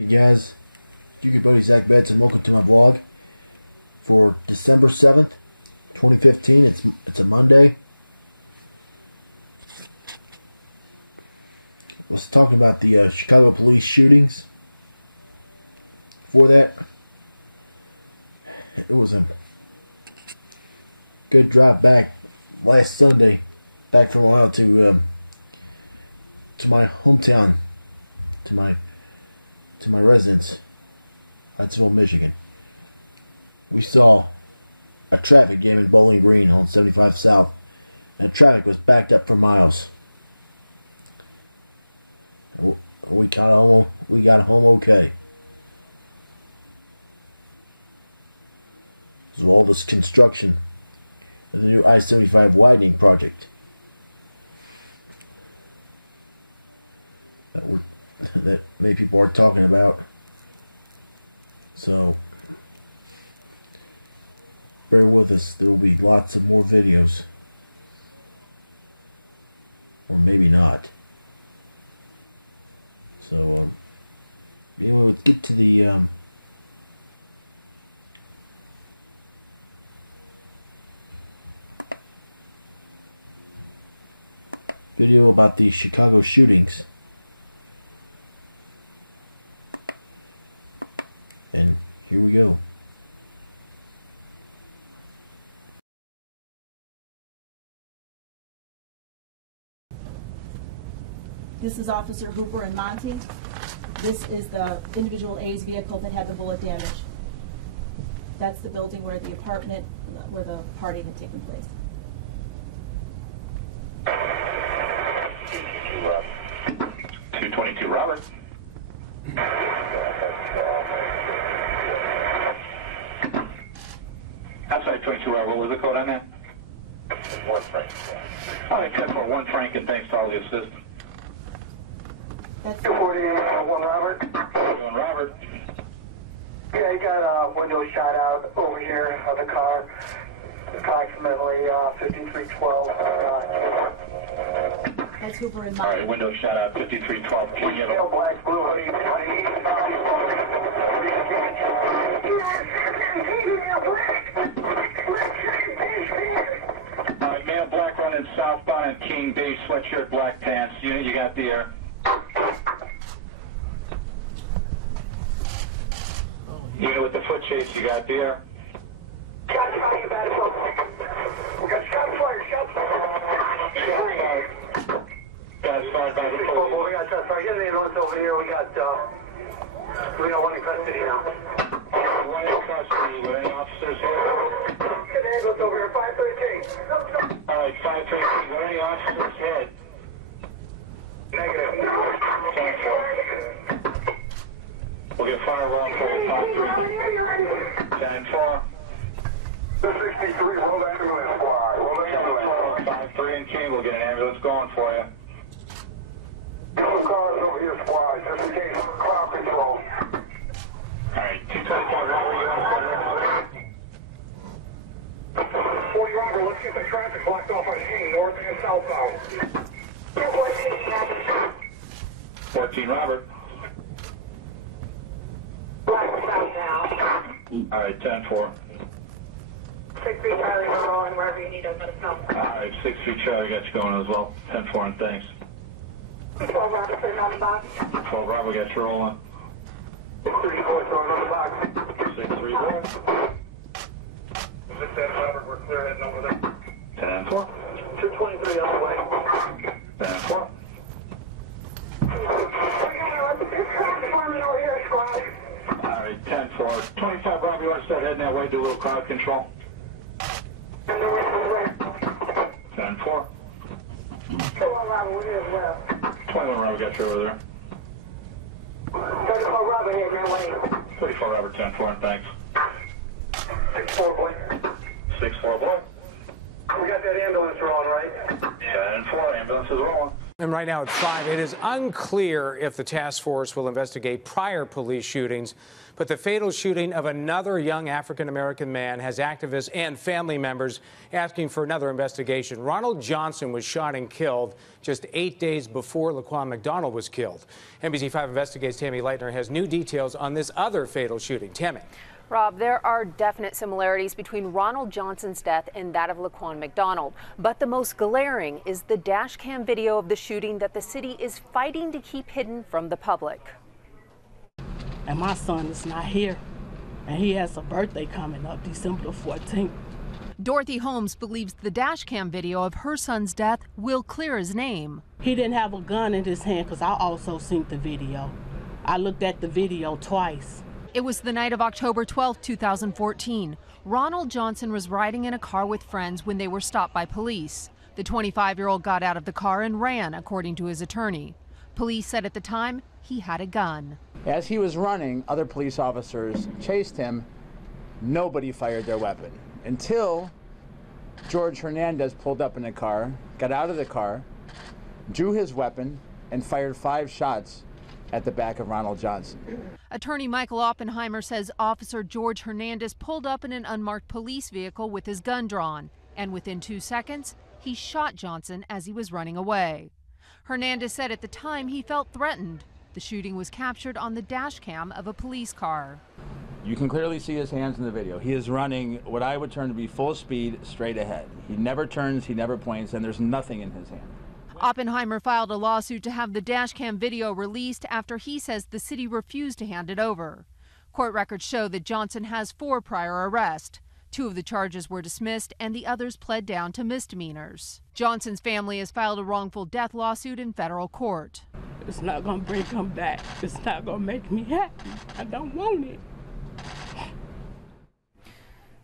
Hey guys, you good buddy Zach Betts, and welcome to my vlog for December 7th, 2015. It's a Monday. Let's talk about the Chicago police shootings. Before that, it was a good drive back last Sunday, back from Ohio to my hometown, to my residence, Huntsville, Michigan. We saw a traffic jam in Bowling Green on 75 South, and traffic was backed up for miles. We got home okay. So all this construction of the new I-75 widening project that many people are talking about. So bear with us. There will be lots of more videos, or maybe not. So anyway, let's get to the video about the Chicago shootings. And here we go. This is Officer Hooper and Monty. This is the individual A's vehicle that had the bullet damage. That's the building where the apartment, where the party had taken place. 222 Robert. I'm sorry, 22 Robert. What was the code on that? 1 Frank. All right, 10 for 1 Frank, and thanks to all the assistance. That's 241 Robert. 41 Robert. Yeah, you got a window shot out over here of the car, approximately 5312. That's Hooper and All right, Monty. window shot out 5312. Black, blue hoodie. Male black running southbound and King Bay, sweatshirt, black pants. Unit, you got the air. Unit with the foot chase, you got the air. We got shots fired, shots fired. Shots fired. Guys fired by the We foot got shots fired. Get the ambulance over here. We got one in custody now. chase. One in custody, but the officers here. Get the ambulance over here, 513. All right, 533, where are the officers head? Negative. 10-4. We'll get firewall for you, 533. 10-4. 263, roll the ambulance squad. Roll the ambulance. 5-3 and King, we'll get an ambulance going for you. Get some cars over here, squad. Just in case, crowd control. Alright, 225 Robert, you got 40 Robert, let's get the traffic blocked off on King, north and southbound. 14 Robert. Alright, 10-4. 6-3 Charlie, we're rolling wherever you need us, let us know. Alright, 6-3 Charlie, got you going as well. 10-4 and thanks. 12 Robert, put it on the box. 12 Robert, we got you rolling. 3 boys on another box. 6-3 boys. Robert, we're clear heading over there. 10-4. 223 on the way. 10-4. Alright, 10-4. 25 Robert, you want to start heading that way, do a little crowd control? 10-4. 21 Robert, got you over there. 34 Robert, 10-4 and thanks. 6-4, boy. 6-4 boy. We got that ambulance rolling, right? 10-4, ambulance is rolling. And right now at 5, it is unclear if the task force will investigate prior police shootings, but the fatal shooting of another young African-American man has activists and family members asking for another investigation. Ronald Johnson was shot and killed just 8 days before Laquan McDonald was killed. NBC5 Investigates' Tammy Leitner has new details on this other fatal shooting. Tammy. Rob, there are definite similarities between Ronald Johnson's death and that of Laquan McDonald. But the most glaring is the dash cam video of the shooting that the city is fighting to keep hidden from the public. And my son is not here. And he has a birthday coming up, December the 14th. Dorothy Holmes believes the dash cam video of her son's death will clear his name. He didn't have a gun in his hand because I also seen the video. I looked at the video twice. It was the night of October 12, 2014. Ronald Johnson was riding in a car with friends when they were stopped by police. The 25-year-old got out of the car and ran, according to his attorney. Police said at the time he had a gun. As he was running, other police officers chased him. Nobody fired their weapon until George Hernandez pulled up in a car, got out of the car, drew his weapon, and fired 5 shots at the back of Ronald Johnson. Attorney Michael Oppenheimer says Officer George Hernandez pulled up in an unmarked police vehicle with his gun drawn, and within 2 seconds, he shot Johnson as he was running away. Hernandez said at the time he felt threatened. The shooting was captured on the dash cam of a police car. You can clearly see his hands in the video. He is running what I would term to be full speed straight ahead. He never turns, he never points, and there's nothing in his hand. Oppenheimer filed a lawsuit to have the dashcam video released after he says the city refused to hand it over. Court records show that Johnson has 4 prior arrests. 2 of the charges were dismissed and the others pled down to misdemeanors. Johnson's family has filed a wrongful death lawsuit in federal court. It's not going to bring him back. It's not going to make me happy. I don't want it.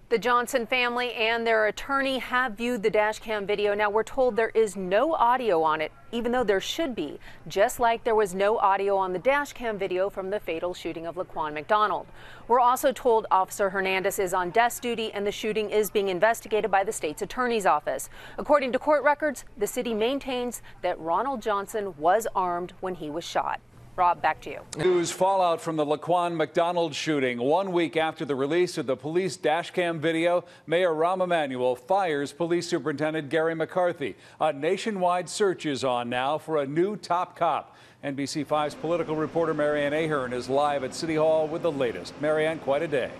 The Johnson family and their attorney have viewed the dash cam video. Now we're told there is no audio on it, even though there should be, just like there was no audio on the dash cam video from the fatal shooting of Laquan McDonald. We're also told Officer Hernandez is on desk duty and the shooting is being investigated by the state's attorney's office. According to court records, the city maintains that Ronald Johnson was armed when he was shot. Rob, back to you. News fallout from the Laquan McDonald shooting. 1 week after the release of the police dashcam video, Mayor Rahm Emanuel fires Police Superintendent Gary McCarthy. A nationwide search is on now for a new top cop. NBC5's political reporter Marianne Ahern is live at City Hall with the latest. Marianne, quite a day.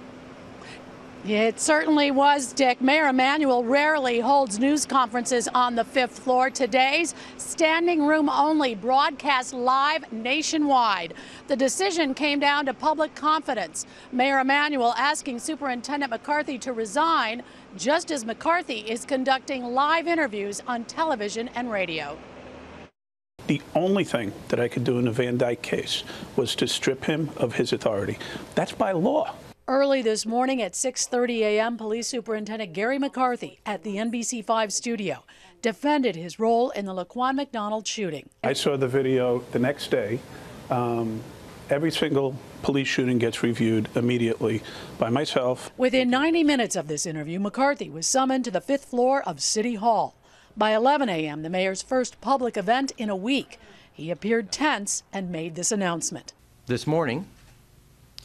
It certainly was, Dick. Mayor Emanuel rarely holds news conferences on the 5th floor. Today's standing room only, broadcast live nationwide. The decision came down to public confidence. Mayor Emanuel asking Superintendent McCarthy to resign, just as McCarthy is conducting live interviews on television and radio. The only thing that I could do in the Van Dyke case was to strip him of his authority. That's by law. Early this morning at 6:30 a.m., Police Superintendent Gary McCarthy at the NBC5 studio defended his role in the Laquan McDonald shooting. I saw the video the next day. Every single police shooting gets reviewed immediately by myself. Within 90 minutes of this interview, McCarthy was summoned to the 5th floor of City Hall. By 11 a.m., the mayor's first public event in a week, he appeared tense and made this announcement. This morning,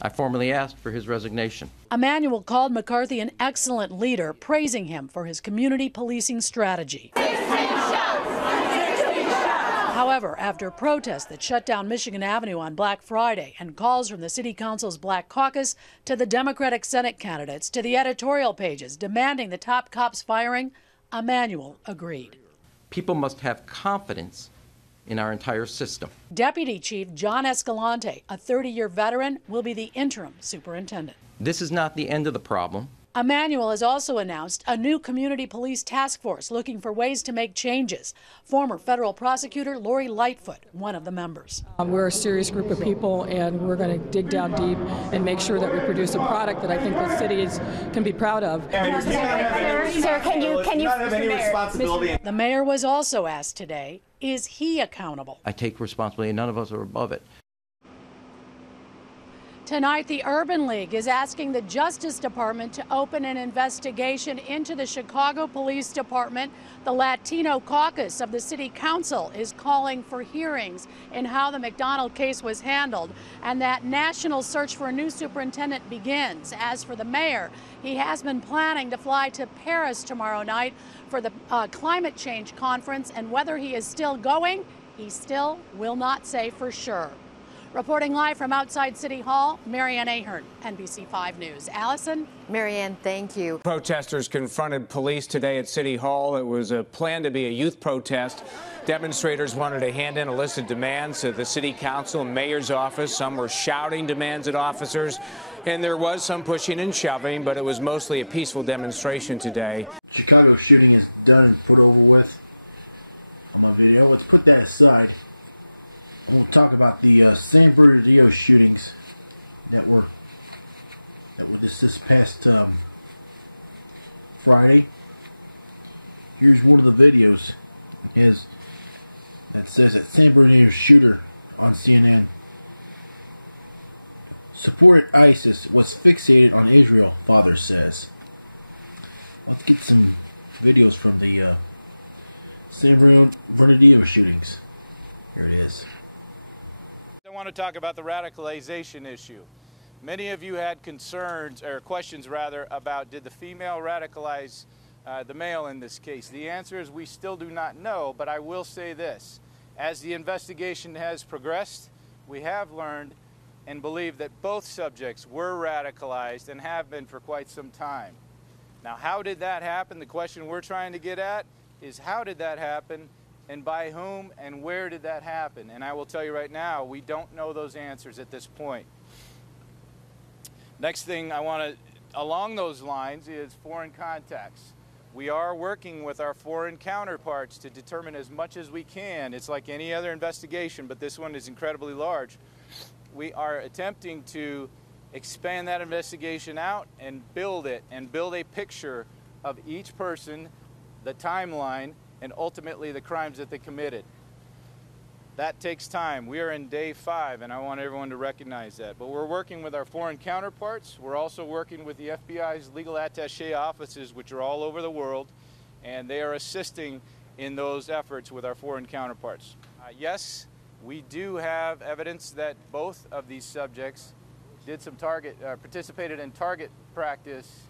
I formally asked for his resignation. Emanuel called McCarthy an excellent leader, praising him for his community policing strategy. However, after protests that shut down Michigan Avenue on Black Friday and calls from the City Council's Black Caucus to the Democratic Senate candidates to the editorial pages demanding the top cop's firing, Emanuel agreed. People must have confidence in our entire system. Deputy Chief John Escalante, a 30-year veteran, will be the interim superintendent. This is not the end of the problem. Emanuel has also announced a new community police task force looking for ways to make changes. Former federal prosecutor Lori Lightfoot, one of the members. We're a serious group of people, and we're going to dig down deep and make sure that we produce a product that I think the city can be proud of. Sir, can you have any responsibility? The mayor was also asked today, is he accountable? I take responsibility, and none of us are above it. Tonight, the Urban League is asking the Justice Department to open an investigation into the Chicago Police Department. The Latino caucus of the City Council is calling for hearings in how the McDonald case was handled, and that national search for a new superintendent begins. As for the mayor, he has been planning to fly to Paris tomorrow night for the climate change conference, and whether he is still going, he still will not say for sure. Reporting live from outside City Hall, Marianne Ahern, NBC5 News. Allison? Marianne, thank you. Protesters confronted police today at City Hall. It was planned to be a youth protest. Demonstrators wanted to hand in a list of demands to the City Council and Mayor's office. Some were shouting demands at officers, and there was some pushing and shoving, but it was mostly a peaceful demonstration today. Chicago shooting is done and put over with on my video. Let's put that aside. And we'll talk about the San Bernardino shootings that were this past Friday. Here's one of the videos that says that San Bernardino shooter on CNN supported ISIS, was fixated on Israel, father says. Let's get some videos from the San Bernardino shootings. Here it is. I want to talk about the radicalization issue. Many of you had concerns, or questions rather, about did the female radicalize the male in this case. The answer is we still do not know, but I will say this. As the investigation has progressed, we have learned and believe that both subjects were radicalized and have been for quite some time. Now, how did that happen? The question we're trying to get at is how did that happen? And by whom and where did that happen? And I will tell you right now, we don't know those answers at this point. Next thing I want to, along those lines, is foreign contacts. We are working with our foreign counterparts to determine as much as we can. It's like any other investigation, but this one is incredibly large. We are attempting to expand that investigation out and build it, and build a picture of each person, the timeline, and ultimately the crimes that they committed. That takes time. We are in day 5, and I want everyone to recognize that. But we're working with our foreign counterparts. We're also working with the FBI's legal attaché offices, which are all over the world, and they are assisting in those efforts with our foreign counterparts. Yes, we do have evidence that both of these subjects did some participated in target practice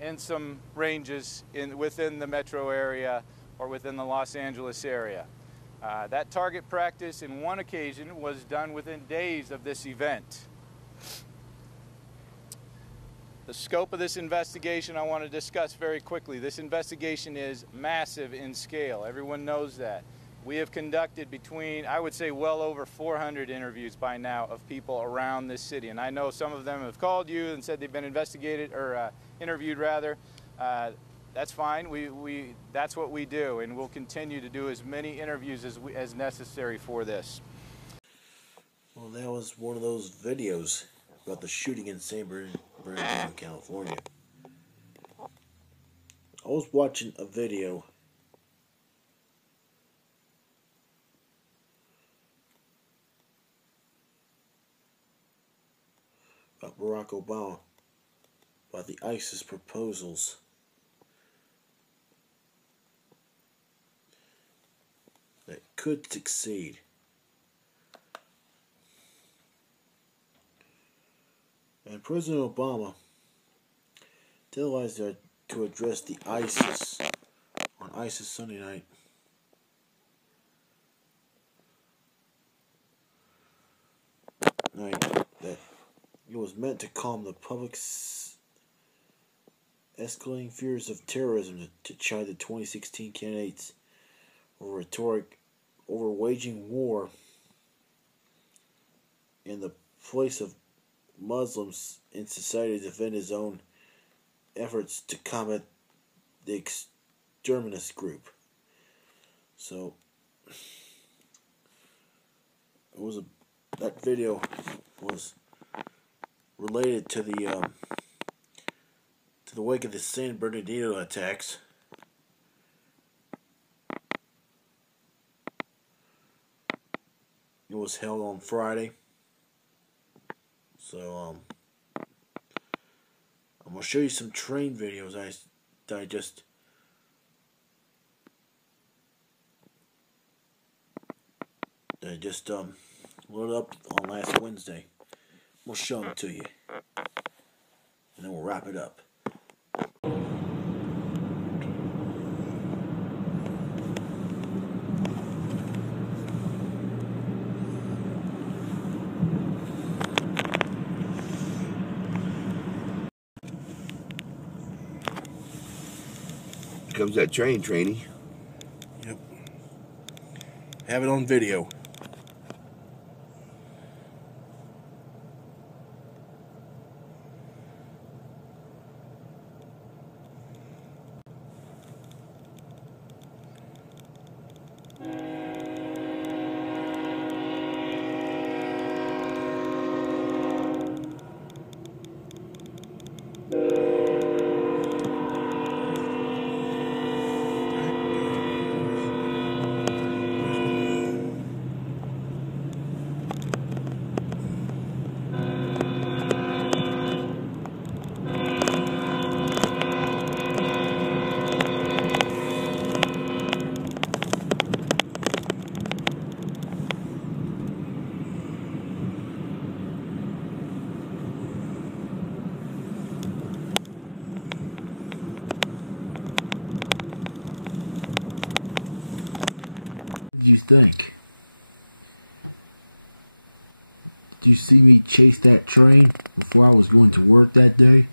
in some ranges within the metro area or within the Los Angeles area. That target practice in one occasion was done within days of this event. The scope of this investigation I want to discuss very quickly. This investigation is massive in scale. Everyone knows that. We have conducted between, I would say, well over 400 interviews by now of people around this city. And I know some of them have called you and said they've been investigated, or interviewed rather. That's fine. That's what we do, and we'll continue to do as many interviews as necessary for this. Well, that was one of those videos about the shooting in San Bernardino, California. I was watching a video about Barack Obama, about the ISIS proposals. That could succeed. And President Obama televised to address the ISIS on ISIS Sunday night. That it was meant to calm the public's escalating fears of terrorism, to chide the 2016 candidates or rhetoric over waging war in the place of Muslims in society to defend his own efforts to combat the extremist group. So that video was related to the wake of the San Bernardino attacks. It was held on Friday. So I'm gonna show you some train videos that I just loaded up on last Wednesday. We'll show them to you, and then we'll wrap it up. Here comes that train, trainee. Yep. Have it on video. What did you think? Did you see me chase that train before I was going to work that day?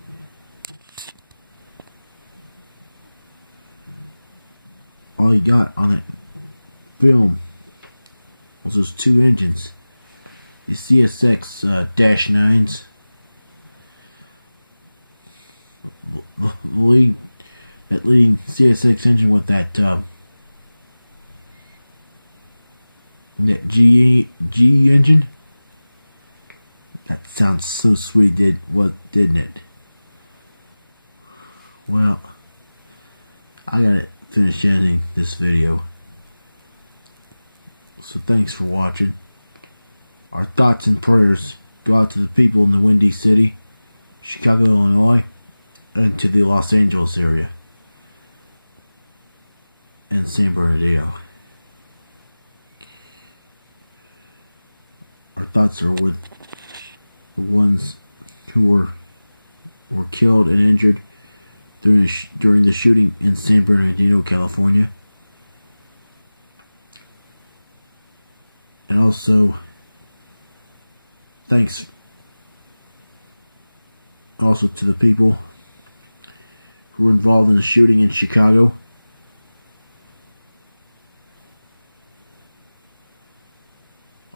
All you got on that film was those two engines. The CSX Dash 9s. That leading CSX engine with that GE engine. That sounds so sweet, didn't it? Well, I gotta finish editing this video. So thanks for watching. Our thoughts and prayers go out to the people in the Windy City, Chicago, Illinois, and to the Los Angeles area, and San Bernardino. Our thoughts are with the ones who were killed and injured during the shooting in San Bernardino, California. And also, thanks also to the people who were involved in the shooting in Chicago.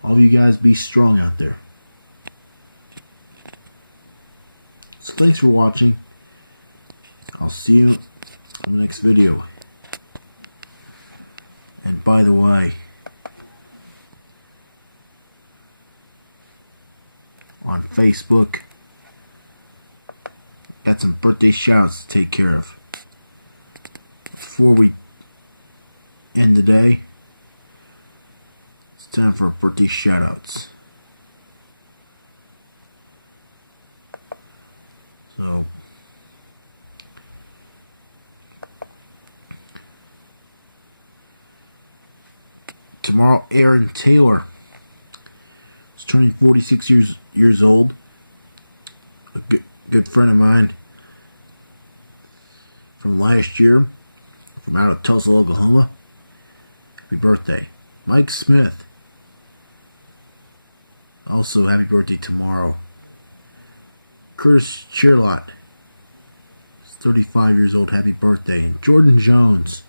All of you guys be strong out there. So thanks for watching. I'll see you on the next video. And by the way, on Facebook, got some birthday shoutouts to take care of. Before we end the day, it's time for birthday shoutouts. So, tomorrow, Aaron Taylor is turning 46 years old. A good friend of mine from last year, from out of Tulsa, Oklahoma. Happy birthday. Mike Smith, also happy birthday tomorrow. Curtis Chirlot is 35 years old. Happy birthday. And Jordan Jones,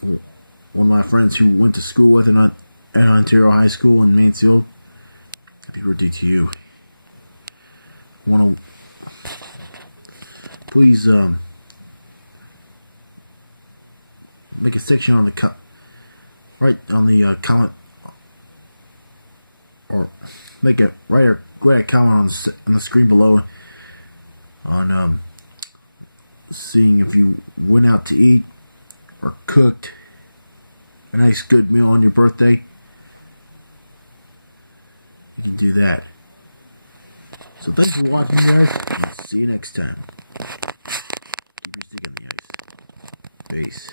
one of my friends who went to school with at Ontario High School in Mansfield. Happy birthday to you. Want to please make a section on the right on the comment, or make a write a comment on the screen below on seeing if you went out to eat or cooked a nice good meal on your birthday. you can do that. So thanks for watching, guys. I'll see you next time. Keep your stick on the ice. Peace.